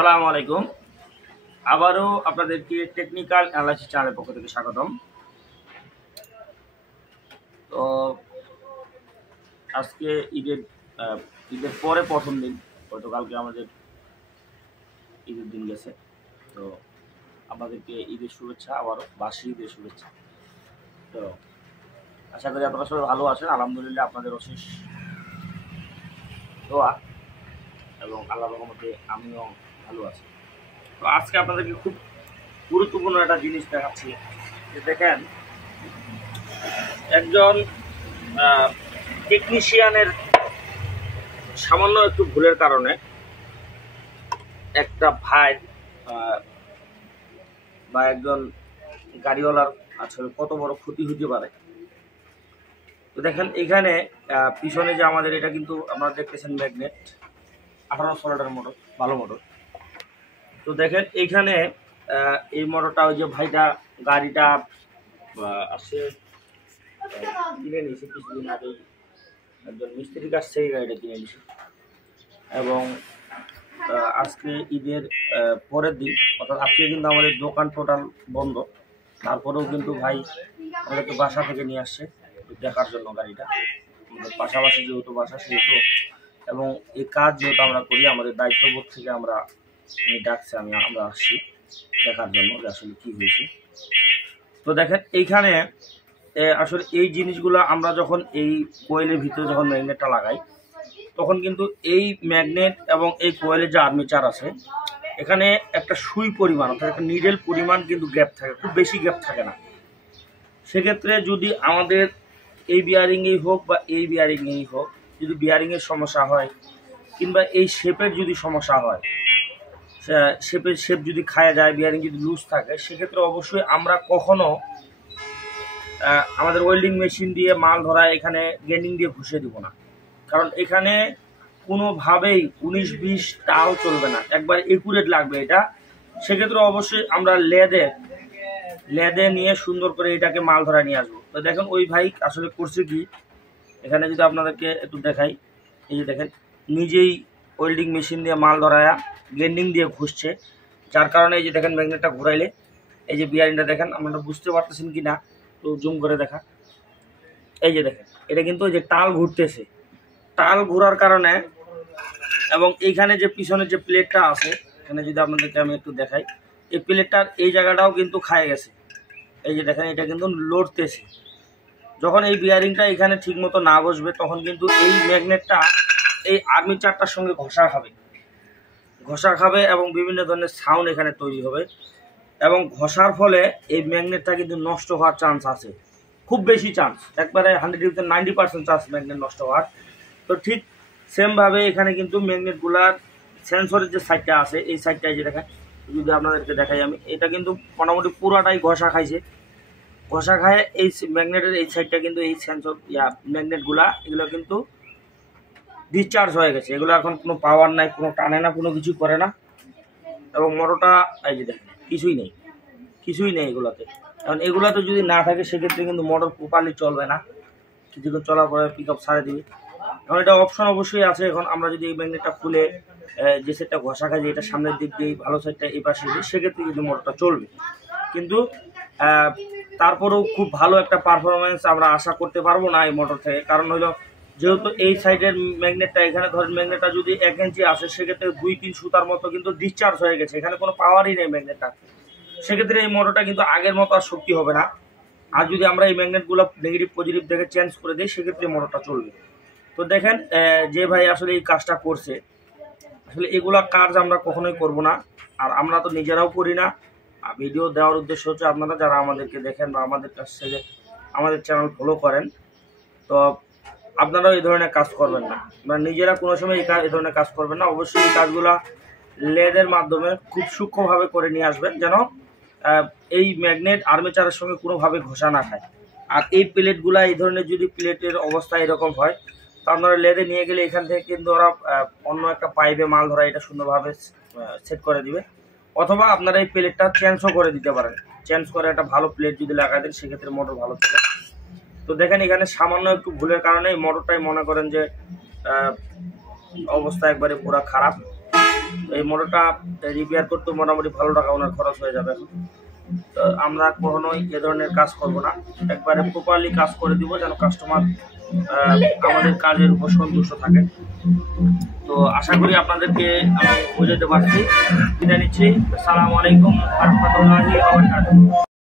আসসালামু আলাইকুম। আবারও আপনাদেরকে টেকনিক্যাল অ্যানালাইসিস চ্যানেলের পক্ষ থেকে স্বাগতম। তো আজকে ঈদের পরে প্রথম দিন, গতকালকে আমাদের ঈদের দিন গেছে। তো আপনাদেরকে ঈদের শুভেচ্ছা, আবারও বাসি ঈদের শুভেচ্ছা। তো আশা করি আপনারা সবাই ভালো আছেন। আলহামদুলিল্লাহ আপনাদের অশেষ দোয়া এবং আল্লাহর রহমতে আমিও ভালো আছি। তো আজকে আপনাদেরকে খুব গুরুত্বপূর্ণ একটা জিনিস দেখাচ্ছি। যে দেখেন, একজন টেকনিশিয়ানের সামান্য একটু ভুলের কারণে একটা ভাই বা একজন গাড়িওয়ালার আসলে কত বড় ক্ষতি হতে পারে। তো দেখেন, এখানে পিছনে যে আমাদের এটা কিন্তু আপনারা দেখতেছেন ম্যাগনেট 1800 ওয়াটের মোটর, ভালো মোটর। তো দেখেন এইখানে এই মোটরটা ওই যে ভাইটা গাড়িটা আসে কিনে নিয়েছে কিছুদিন আগেই, একজন মিস্ত্রির কাছ থেকে গাড়িটা কিনে নিয়েছে। এবং আজকে ঈদের পরের দিন, অর্থাৎ আজকে কিন্তু আমাদের দোকান টোটাল বন্ধ। তারপরেও কিন্তু ভাই আমাদেরকে বাসা থেকে নিয়ে আসছে দেখার জন্য গাড়িটা। আমাদের পাশাপাশি যেহেতু বাসা, সেহেতু এবং এই কাজ যেহেতু আমরা করি, আমাদের দায়িত্ববোধ থেকে আমরা ডাকছে, আমরা আসছি দেখার জন্য যে আসলে কী হয়েছে। তো দেখেন এইখানে আসলে এই জিনিসগুলো আমরা যখন এই কোয়েলের ভিতরে যখন ম্যাগনেটটা লাগাই, তখন কিন্তু এই ম্যাগনেট এবং এই কোয়েলের যে আর্মেচার আছে, এখানে একটা সুই পরিমাণ, অর্থাৎ একটা নিডেল পরিমাণ কিন্তু গ্যাপ থাকে, খুব বেশি গ্যাপ থাকে না। সেক্ষেত্রে যদি আমাদের এই বিয়ারিংয়েই হোক বা এই বিয়ারিংয়েই হোক, যদি বিয়ারিংয়ের সমস্যা হয় কিংবা এই শেপের যদি সমস্যা হয়, শেপ যদি খায়া যায়, বিয়ারিং যদি লুজ থাকে, সেক্ষেত্রে অবশ্যই আমরা কখনো আমাদের ওয়েল্ডিং মেশিন দিয়ে মাল ধরা এখানে গ্রেডিং দিয়ে ঘুষিয়ে দিব না। কারণ এখানে কোনোভাবেই 19-20 টাও চলবে না, একবার একুরেট লাগবে এটা। সেক্ষেত্রে অবশ্যই আমরা লেদে নিয়ে সুন্দর করে এটাকে মাল ধরা নিয়ে আসবো। তো দেখেন ওই ভাই আসলে করছে কি, এখানে যদি আপনাদেরকে একটু দেখাই, এই যে দেখেন নিজেই ওয়েল্ডিং মেশিন দিয়ে মাল ধরায়া গ্রেডিং দিয়ে ঘুষছে, যার কারণে এই যে দেখেন ম্যাগনেটটা ঘুরাইলে এই যে বিয়ারিংটা দেখেন, আপনারা বুঝতে পারতেছেন কি না, তো জুম করে দেখা, এই যে দেখেন এটা কিন্তু ওই যে টাল ঘুরতেছে, টাল ঘোরার কারণে এবং এইখানে যে পিছনের যে প্লেটটা আছে, এখানে যদি আপনাদেরকে আমি একটু দেখাই, এই প্লেটটার এই জায়গাটাও কিন্তু খায় গেছে। এই যে দেখেন এটা কিন্তু লড়তেছে। যখন এই বিয়ারিংটা এখানে ঠিক মতো না বসবে, তখন কিন্তু এই ম্যাগনেটটা এই আর্মিচারটার সঙ্গে ঘষা খাবে এবং বিভিন্ন ধরনের সাউন্ড এখানে তৈরি হবে। এবং ঘষার ফলে এই ম্যাগনেটটা কিন্তু নষ্ট হওয়ার চান্স আছে, খুব বেশি চান্স, একবারে 100% চান্স ম্যাগনেট নষ্ট হওয়ার। তো ঠিক সেমভাবে এখানে কিন্তু ম্যাগনেটগুলার সেন্সরের যে সাইডটা আছে, এই সাইডটায় যে দেখেন, যদি আপনাদেরকে দেখাই আমি, এটা কিন্তু মোটামুটি পুরাটাই ঘষা খায়। এই ম্যাগনেটের এই সাইডটা কিন্তু এই সেন্সর ম্যাগনেটগুলা এগুলো কিন্তু ডিসচার্জ হয়ে গেছে, এগুলো এখন কোনো পাওয়ার নাই, কোনো টানে না, কোনো কিছু করে না। এবং মোটরটা এই যে দেখেন কিছুই নেই এগুলোতে। কারণ এগুলোতে যদি না থাকে, সেক্ষেত্রে কিন্তু মোটর প্রপারলি চলবে না, কিছুক্ষণ চলার পরে পিক আপ ছাড়ে দিবে। এখন এটা অপশন অবশ্যই আছে। এখন আমরা যদি এই ম্যাগনেটটা খুলে যে সাইডটা ঘষা খাই, যে এটা সামনের দিক দিয়ে ভালো সাইডটা এই পাশে দিই, সেক্ষেত্রে কিন্তু মোটরটা চলবে। কিন্তু তারপরেও খুব ভালো একটা পারফরমেন্স আমরা আশা করতে পারবো না এই মোটর থেকে। কারণ হলো, যেহেতু এই সাইডের ম্যাগনেটটা, এখানে ধরেন ম্যাগনেটটা যদি 1 ইঞ্চি আসে, সেক্ষেত্রে 2-3 সুতার মতো কিন্তু ডিসচার্জ হয়ে গেছে, এখানে কোনো পাওয়ারই নেই ম্যাগনেটটা। সেক্ষেত্রে এই মোটরটা কিন্তু আগের মতো আর শক্তি হবে না। আর যদি আমরা এই ম্যাগনেটগুলো নেগেটিভ পজিটিভ দেখে চেঞ্জ করে দিই, সেক্ষেত্রে মোটরটা চলবে। তো দেখেন, যে ভাই আসলে এই কাজটা করছে, আসলে এগুলা কাজ আমরা কখনোই করব না, আর আমরা তো নিজেরাও করি না। ভিডিও দেওয়ার উদ্দেশ্য হচ্ছে আপনারা যারা আমাদেরকে দেখেন বা আমাদের কাছ থেকে আমাদের চ্যানেল ফলো করেন, তো আপনারাও এই ধরনের কাজ করবেন না, মানে নিজেরা কোনো সময় এই ধরনের কাজ করবেন না। অবশ্যই এই কাজগুলা লেদের মাধ্যমে খুব সূক্ষ্মভাবে করে নিয়ে আসবেন, যেন এই ম্যাগনেট আর্মেচারের সঙ্গে কোনোভাবে ঘষা না খায়। আর এই প্লেটগুলা, এই ধরনের যদি প্লেটের অবস্থা এরকম হয়, তো আপনারা লেদে নিয়ে গেলে এখান থেকে কিন্তু ওরা অন্য একটা পাইপে মাল ধরা এটা সুন্দরভাবে সেট করে দিবে। অথবা আপনারা এই প্লেটটা চেঞ্জও করে দিতে পারেন, চেঞ্জ করে একটা ভালো প্লেট যদি লাগাই দেন, সেক্ষেত্রে মোটর ভালো চলে। তো দেখেন এখানে সামান্য একটু ভুলের কারণে এই মোটরটাই মনে করেন যে অবস্থা একবারে পুরো খারাপ। এই মোটরটা রিপেয়ার করতে মোটামুটি ভালো টাকা ওনার খরচ হয়ে যাবে। তো আমরা কখনোই এ ধরনের কাজ করব না, একবারে প্রপারলি কাজ করে দিব যেন কাস্টমার আমাদের কাজের উপর সন্তুষ্ট থাকে। তো আশা করি আপনাদেরকে আমি বোঝাতে পারছি। বিদায় নিচ্ছি। আসসালামু আলাইকুম ওয়া রাহমাতুল্লাহি ওয়া বারাকাতুহু।